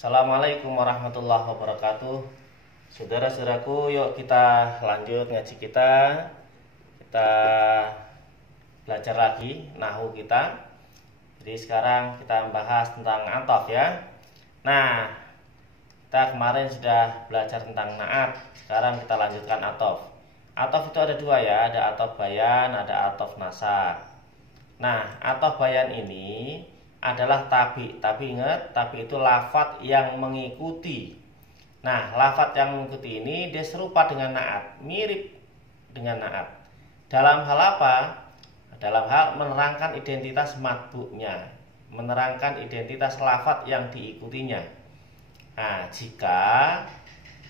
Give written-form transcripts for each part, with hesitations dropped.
Assalamualaikum warahmatullahi wabarakatuh. Saudara-saudaraku, yuk kita lanjut ngaji kita. Kita belajar lagi nahwu kita. Jadi sekarang kita membahas tentang ataf ya. Nah, kita kemarin sudah belajar tentang naat. Sekarang kita lanjutkan ataf. Ataf itu ada dua ya, ada ataf bayan, ada ataf nasakh. Nah, ataf bayan ini adalah tabi. Tapi ingat, tabi itu lafadz yang mengikuti. Nah, lafadz yang mengikuti ini dia serupa dengan naat, mirip dengan naat. Dalam hal apa? Dalam hal menerangkan identitas matbu'nya, menerangkan identitas lafadz yang diikutinya. Nah, jika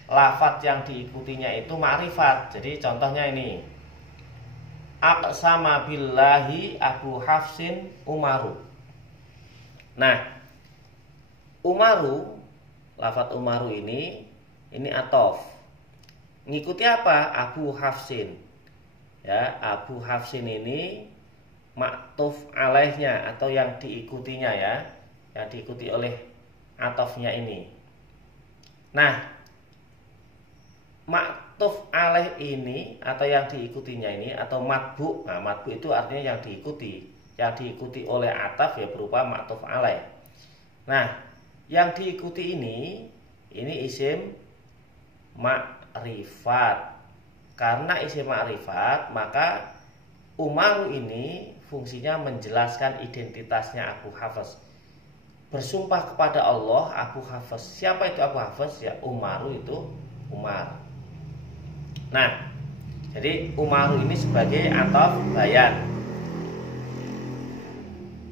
lafadz yang diikutinya itu ma'rifat. Jadi contohnya ini. Aqsama billahi Abu Hafsin Umaru. Nah, Umaru, lafadz Umaru ini ataf. Ngikuti apa? Abu Hafsin. Ya, Abu Hafsin ini maktuf alaihnya atau yang diikutinya ya, yang diikuti oleh atafnya ini. Nah, maktuf alaih ini atau yang diikutinya ini atau matbu. Nah, matbu itu artinya yang diikuti. Yang diikuti oleh ataf ya berupa maktuf alaih. Nah, yang diikuti ini isim ma'rifat. Karena isim ma'rifat, maka Umaru ini fungsinya menjelaskan identitasnya Abu Hafs. Bersumpah kepada Allah Abu Hafs. Siapa itu Abu Hafs? Ya Umaru itu Umar. Nah, jadi Umaru ini sebagai ataf bayan.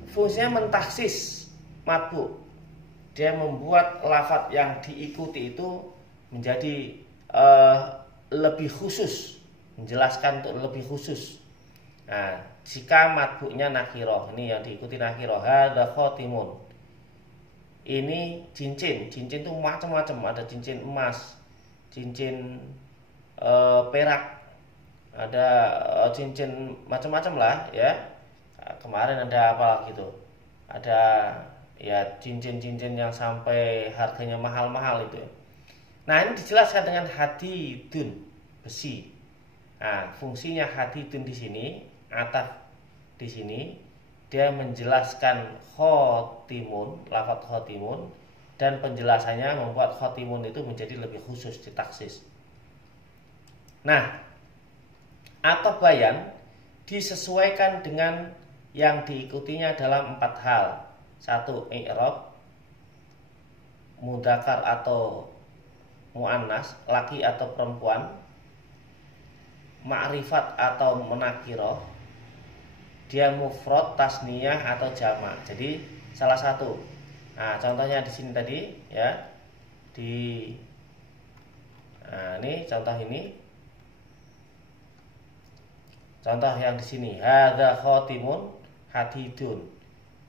Fungsinya mentaksis matbu. Dia membuat lafadz yang diikuti itu menjadi lebih khusus, menjelaskan untuk lebih khusus. Nah, jika matbu'nya nakhiroh, ini yang diikuti nakhiroh, hadza khotimun. Ini cincin itu macam-macam, ada cincin emas, cincin perak, ada cincin macam-macam lah ya. Kemarin ada apa gitu, ada ya cincin-cincin yang sampai harganya mahal-mahal itu. Nah, ini dijelaskan dengan hadidun, besi. Nah, fungsinya hadidun di sini, ataf di sini, dia menjelaskan khotimun, lafadz khotimun, dan penjelasannya membuat khotimun itu menjadi lebih khusus, ditaksis. Nah, ataf bayan disesuaikan dengan yang diikutinya dalam 4 hal. 1. I'rab, mudzakkar atau muannas, laki atau perempuan, ma'rifat atau menakirah, dia mufrad, tasniyah atau jamak. Jadi salah satu. Nah, contohnya di sini tadi ya. Ini contoh ini. Contoh yang di sini, hadza khotimun hadidun.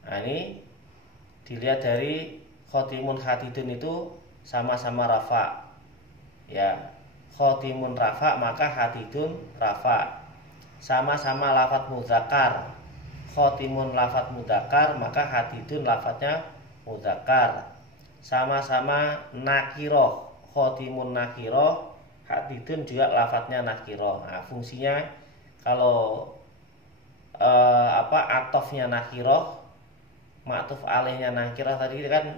Nah, ini dilihat dari khotimun hadidun itu sama-sama rafa. Ya, khotimun rafa maka hadidun rafa. Sama-sama lafadz mudzakkar. Khotimun lafadz mudzakkar maka hadidun lafadznya mudzakkar. Sama-sama nakiroh. Khotimun nakiroh, hadidun juga lafadznya nakiroh. Nah, fungsinya kalau atofnya nakiroh, ma'tuf alaihnya nakiroh tadi kan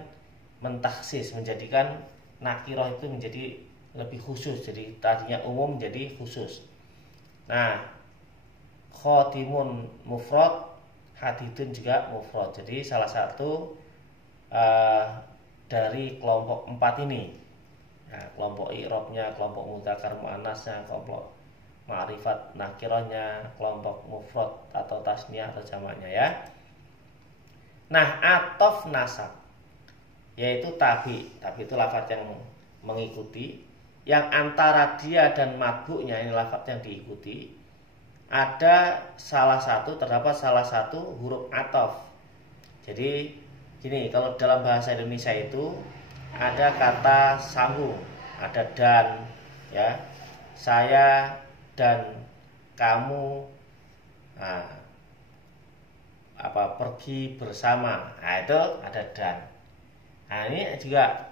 mentaksis, menjadikan nakiroh itu menjadi lebih khusus. Jadi tadinya umum menjadi khusus. Nah, khotimun mufrad, hadidun juga mufrad. Jadi salah satu dari kelompok 4 ini. Nah, kelompok i'rabnya, kelompok mudzakkar muannasnya, kelompok ma'rifat nakirahnya, kelompok mufrad atau tasniyah atau jamaknya ya. Nah, ataf nasakh yaitu tabi. Tabi itu lafadz yang mengikuti, yang antara dia dan matbu'nya, ini lafadz yang diikuti, terdapat salah satu huruf ataf. Jadi gini, kalau dalam bahasa Indonesia itu ada kata sambung, ada dan ya. Saya dan kamu pergi bersama. Nah, itu ada dan. Nah, ini juga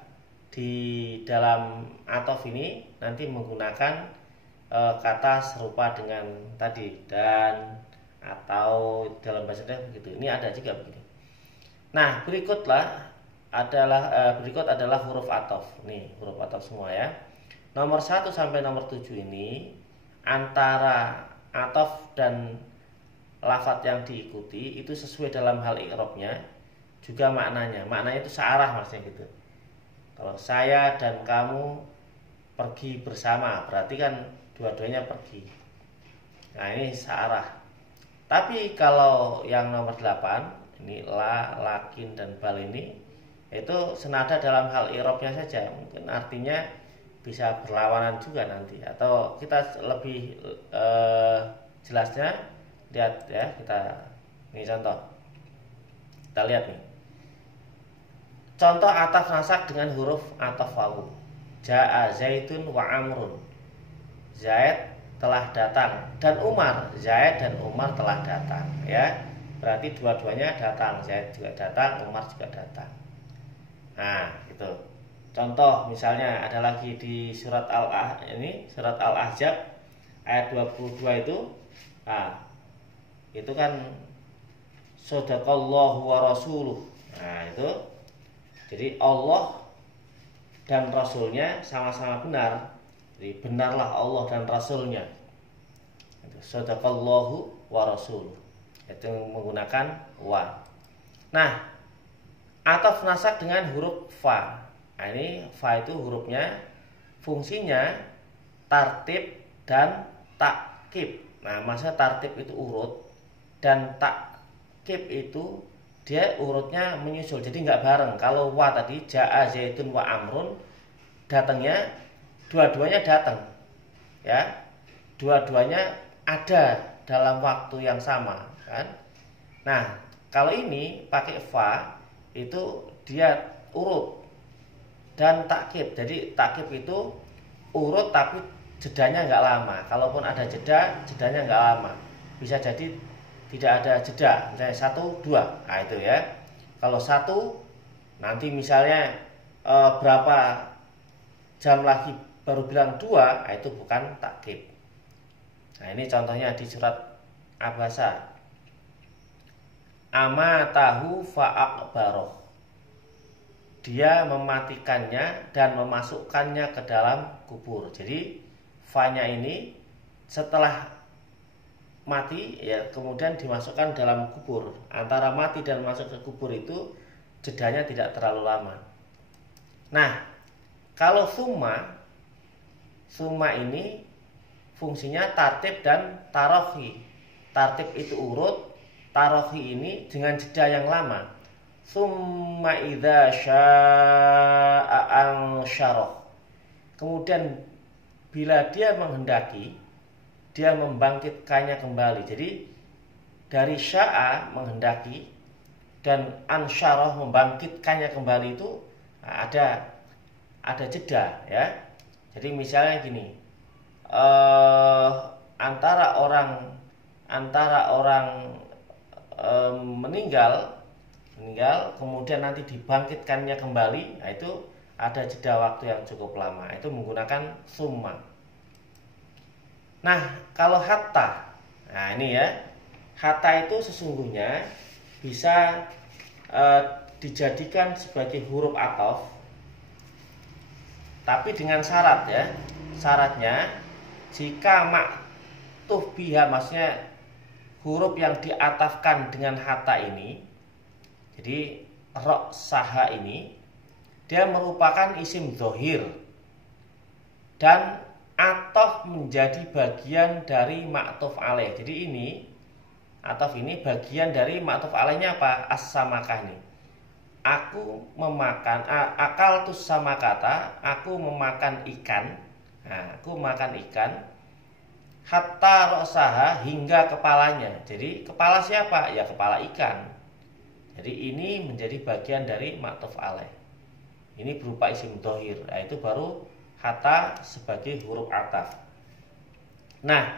di dalam atof ini nanti menggunakan kata serupa dengan tadi dan atau dalam bahasa Indonesia begitu. Ini ada juga begini. Nah, berikut adalah huruf atof. Nih, huruf atof semua ya. Nomor 1 sampai nomor 7 ini antara atof dan lafadz yang diikuti itu sesuai dalam hal i'rabnya, juga maknanya. Maknanya itu searah maksudnya gitu. Kalau saya dan kamu pergi bersama, berarti kan dua-duanya pergi. Nah, ini searah. Tapi kalau yang nomor 8, ini la, lakin, dan bal ini, itu senada dalam hal i'rabnya saja. Mungkin artinya bisa berlawanan juga nanti. Atau kita lebih jelasnya, lihat ya, ini contoh. Kita lihat nih. Contoh ataf nasak dengan huruf ataf wawu. Ja'a Zaidun wa Amrun. Zaid telah datang dan Umar. Zaid dan Umar telah datang ya. Berarti dua-duanya datang. Zaid juga datang, Umar juga datang. Nah, itu. Contoh misalnya ada lagi di surat Al-Ahzab ayat 22 itu. Nah, itu kan Shadaqallahu wa rasuluh. Nah, itu. Jadi Allah dan Rasulnya sama-sama benar. Jadi benarlah Allah dan Rasulnya. Shadaqallahu wa rasuluh. Itu menggunakan wa. Nah, ataf nasak dengan huruf fa. Nah, ini fa itu hurufnya fungsinya tartib dan takkib. Nah, maksudnya tartib itu urut dan takkib itu dia urutnya menyusul, jadi nggak bareng. Kalau wa tadi ja'a Zaidun wa Amrun, datangnya dua-duanya datang, ya, dua-duanya ada dalam waktu yang sama, kan? Nah, kalau ini pakai fa itu dia urut dan takkib. Jadi takkib itu urut tapi jedanya nggak lama. Kalaupun ada jedanya nggak lama. Bisa jadi tidak ada jeda, misalnya 1, 2. Nah, itu ya. Kalau 1 nanti misalnya berapa jam lagi baru bilang 2, nah, itu bukan takkib. Nah, ini contohnya di surat Abasa. Amatahu fa'akbaroh. Dia mematikannya dan memasukkannya ke dalam kubur. Jadi fa-nya ini setelah mati ya kemudian dimasukkan dalam kubur. Antara mati dan masuk ke kubur itu jedanya tidak terlalu lama. Nah, kalau summa ini fungsinya tartib dan tarohi. Tartib itu urut, tarohi ini dengan jeda yang lama. Summa idza syaa'a ansyarah. Kemudian bila dia menghendaki, dia membangkitkannya kembali. Jadi dari sya'a menghendaki dan ansyarah membangkitkannya kembali itu ada jeda ya. Jadi misalnya gini, antara orang meninggal kemudian nanti dibangkitkannya kembali, nah itu ada jeda waktu yang cukup lama. Itu menggunakan summa. Nah, kalau hatta, nah ini ya, hatta itu sesungguhnya bisa dijadikan sebagai huruf atof, tapi dengan syarat ya. Syaratnya jika maktuf biha, maksudnya huruf yang diatafkan dengan hatta ini, jadi roksaha ini, dia merupakan isim dhohir dan atof menjadi bagian dari maktuf alaih. Jadi ini atof ini bagian dari maktuf alaihnya apa? As-samakah ini. Aku memakan, akal tus sama kata, aku memakan ikan. Nah, aku makan ikan. Hatta rosaha, hingga kepalanya. Jadi kepala siapa? Ya kepala ikan. Jadi ini menjadi bagian dari maktuf alaih. Ini berupa isim dhohir. Nah, itu baru hatta sebagai huruf ataf. Nah,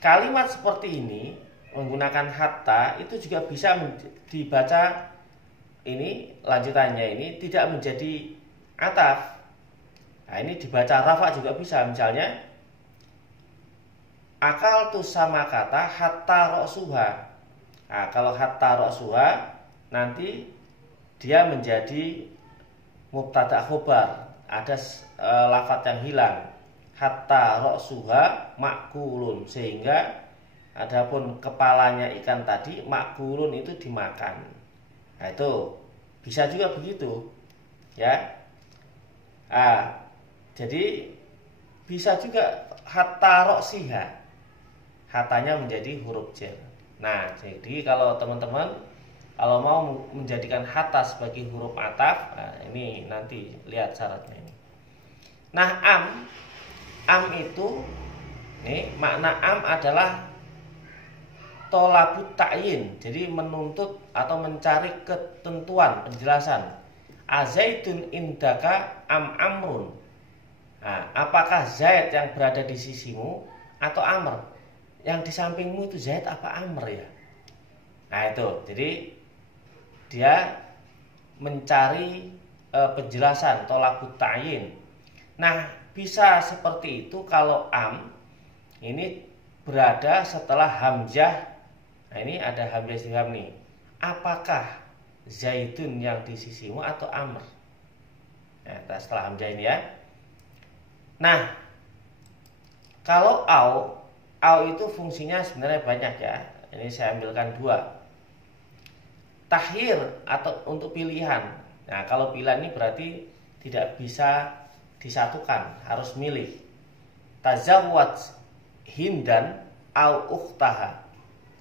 kalimat seperti ini menggunakan hatta itu juga bisa dibaca, ini lanjutannya ini tidak menjadi ataf. Nah, ini dibaca rafa juga bisa. Misalnya akal tu sama kata hatta roksuha. Nah, kalau hatta roksuha nanti dia menjadi mubtada khobar. Ada lafadz yang hilang. Hatta roksuha makulun, sehingga adapun kepalanya ikan tadi makulun itu dimakan. Nah, itu bisa juga begitu, ya. Jadi bisa juga hatta roksiha, hatanya menjadi huruf jar. Nah, jadi kalau teman-teman kalau mau menjadikan hatta sebagai huruf ataf, nah ini nanti lihat syaratnya ini. Nah, am itu nih, makna am adalah tolabut ta'yin, jadi menuntut atau mencari ketentuan, penjelasan. Azaidun indaka am amrun. Nah, apakah Zaid yang berada di sisimu atau Amr? Yang di sampingmu itu Zaid apa Amr ya? Nah, itu. Jadi dia mencari penjelasan, tolabut ta'yin. Nah, bisa seperti itu kalau am ini berada setelah hamzah. Nah, ini ada hamzah istifham nih. Apakah Zaidun yang di sisimu atau Amr? Nah, setelah hamzah ini ya. Nah, kalau au itu fungsinya sebenarnya banyak ya. Ini saya ambilkan dua. Takhir atau untuk pilihan. Nah, kalau pilihan ini berarti tidak bisa disatukan, harus milih. Tazawwaj Hindan au ukhtaha.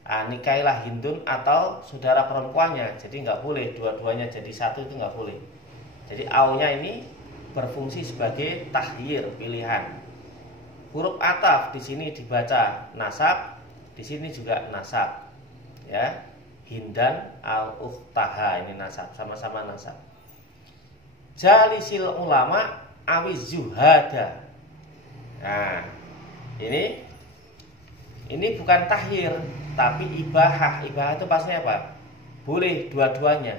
Nikailah Hindun atau saudara perempuannya. Jadi nggak boleh dua-duanya jadi satu, itu nggak boleh. Jadi au-nya ini berfungsi sebagai tahyir, pilihan. Huruf ataf di sini dibaca nasab, di sini juga nasab. Ya, Hindan al ukhtaha, ini nasab, sama-sama nasab. Jalisil ulama awiz zuhada. Nah, ini bukan tahyir, tapi ibahah. Ibahah itu pastinya apa? Boleh dua-duanya.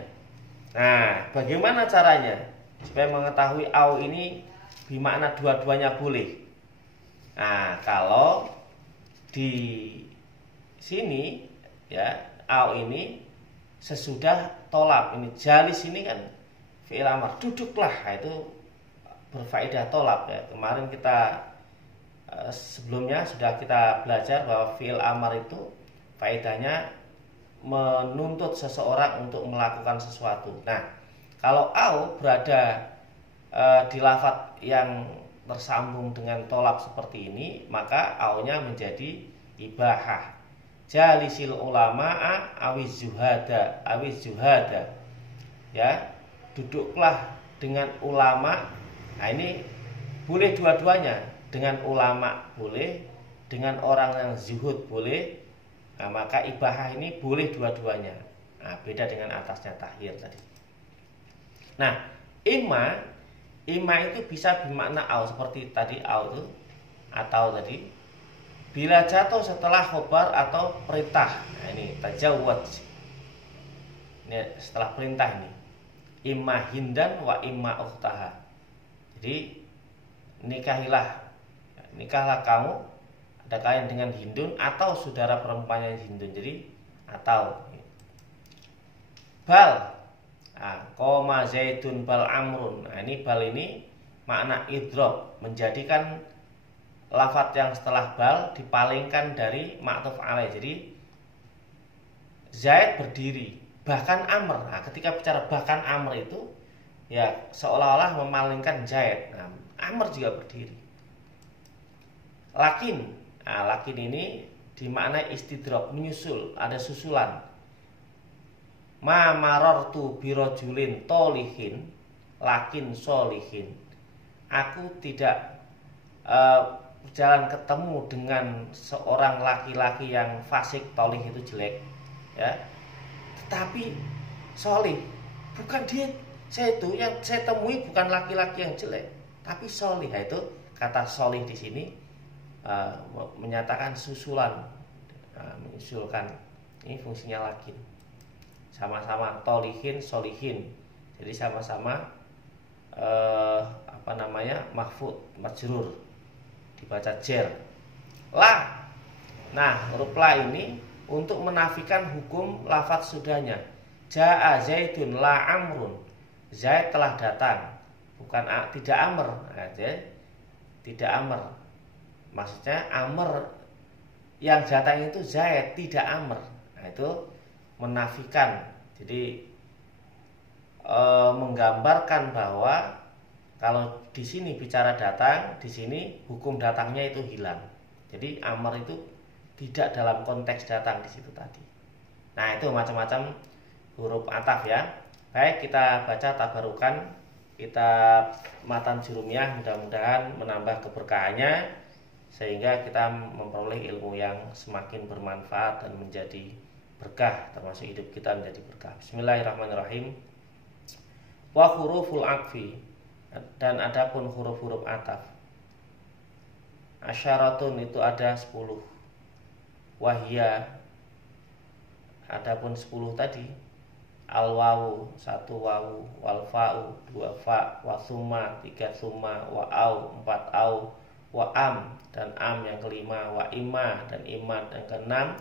Nah, bagaimana caranya supaya mengetahui au ini bermakna dua-duanya boleh? Nah, kalau di sini ya, au ini sesudah tolab, ini jalis ini kan fi'il amar, duduklah. Nah, itu berfaedah tolab ya. Kemarin kita sebelumnya sudah kita belajar bahwa fi'il amar itu faedahnya menuntut seseorang untuk melakukan sesuatu. Nah, kalau au berada di lafadz yang tersambung dengan tolab seperti ini, maka au-nya menjadi ibahah. Jalisil ulama'a awiz zuhada. Ya, duduklah dengan ulama. Nah, ini boleh dua-duanya. Dengan ulama boleh, dengan orang yang zuhud boleh. Nah, maka ibahah ini boleh dua-duanya. Nah, beda dengan atasnya tahyir tadi. Nah, ima itu bisa bermakna au, seperti tadi au itu atau tadi bila jatuh setelah khobar atau perintah. Nah, ini tajawwad. Ini setelah perintah ini. Imma hindan wa imma ukhtaha. Jadi nikahlah kamu, ada kalian dengan Hindun atau saudara perempuannya Hindun. Jadi atau bal. Koma zaitun bal amrun. Nah, ini bal ini makna idrob, menjadikan lafadz yang setelah bal dipalingkan dari ma'tuf alaih. Jadi Zaid berdiri, bahkan Amr. Nah, ketika bicara bahkan Amr itu ya seolah-olah memalingkan Zaid. Nah, Amr juga berdiri. Lakin, lakin ini dimaknai istidrok, menyusul, ada susulan. Ma marartu birojulin tolihin lakin solihin. Aku tidak berjalan ketemu dengan seorang laki-laki yang fasik, tolih itu jelek ya, tetapi solih. Bukan dia, yang saya temui bukan laki-laki yang jelek, tapi solih. Itu kata solih di sini menyatakan susulan, mengusulkan. Ini fungsinya lakin. Sama-sama tolihin, solihin. Jadi sama-sama mahfud majrur, dibaca jer. La. Nah, huruf la ini untuk menafikan hukum lafadz sudahnya. Ja'a Zaidun la amrun. Zaid telah datang, bukan tidak amr. Nah, tidak amr. Maksudnya amr yang datang itu Zaid, tidak amr. Nah, itu menafikan. Jadi menggambarkan bahwa kalau di sini bicara datang, di sini hukum datangnya itu hilang. Jadi amr itu tidak dalam konteks datang di situ tadi. Nah, itu macam-macam huruf ataf ya. Baik, kita baca tabarukan kitab Matan Jurumiyah, mudah-mudahan menambah keberkahannya sehingga kita memperoleh ilmu yang semakin bermanfaat dan menjadi berkah, termasuk hidup kita menjadi berkah. Bismillahirrahmanirrahim. Wa huruful aqfi, dan adapun huruf-huruf ataf. Asyaratun itu ada 10. Wahia, adapun 10 tadi. Al wawu, 1 wawu, wal fa'u, 2 fa, wa summa, 3 summa, wa au, 4 au, wa am, dan am yang kelima, wa ima, dan iman yang keenam,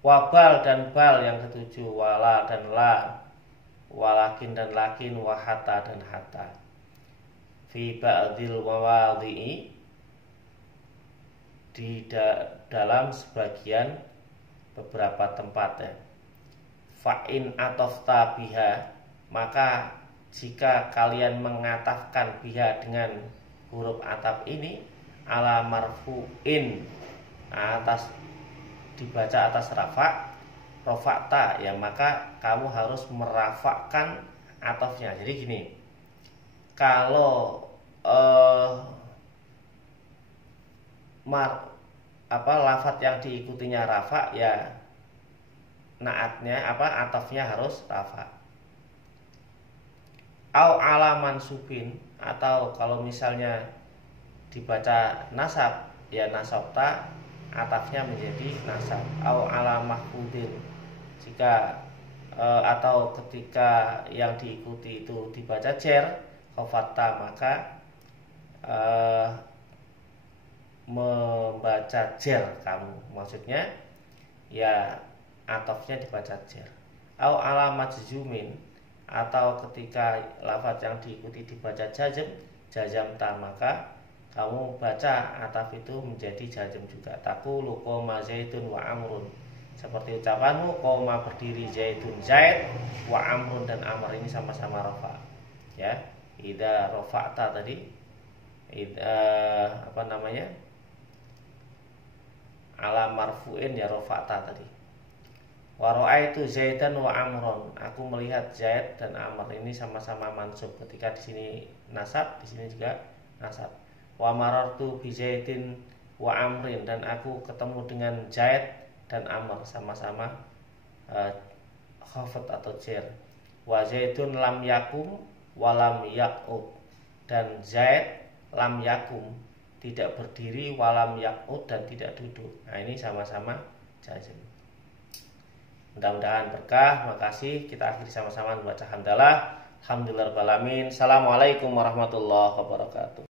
wa bal, dan bal yang ketujuh, wala, dan la, walakin, dan lakin, wa hatta, dan hatta. Fi ba'dil mawadhi'i, di dalam sebagian beberapa tempat ya. Fa'in atofta biha, maka jika kalian mengatafkan biha dengan huruf ataf ini ala marfu'in, atas dibaca atas rafa, rofakta ya, maka kamu harus merafakkan atafnya. Jadi gini, kalau lafadz yang diikutinya rafa ya naatnya atafnya harus rafa. Au ala mansubin, atau kalau misalnya dibaca nasab ya nasabta, atafnya menjadi nasab. Au ala mahfudin, jika atau ketika yang diikuti itu dibaca jer khofatta, maka membaca jer kamu, maksudnya ya atofnya dibaca jer. Au alamat majzumin, atau ketika lafaz yang diikuti dibaca jazam ta, maka kamu baca ataf itu menjadi jazam juga. Taqulu qoma zaidun wa amrun, seperti ucapanmu qoma berdiri zaidun zaid, wa amrun, dan amr ini sama-sama rafa ya. Idza rafa'ta tadi ala marfu'in ya rafa'ta tadi. Wa ra'aitu Zaidan wa Amron, aku melihat Zaid dan Amr, ini sama-sama mansub. Ketika di sini nasab, di sini juga nasab. Wa marartu bi Zaidin wa Amrin, dan aku ketemu dengan Zaid dan Amr, sama-sama khafat atau jer. Wa Zaidun lam yakum wa lam yaqud, dan Zaid lam yakum, tidak berdiri, walam yaqud, dan tidak duduk. Nah, ini sama-sama jazm. Mudah-mudahan berkah. Makasih. Kita akhiri sama-sama membaca hamdalah. Alhamdulillahirabbil alamin. Assalamualaikum warahmatullahi wabarakatuh.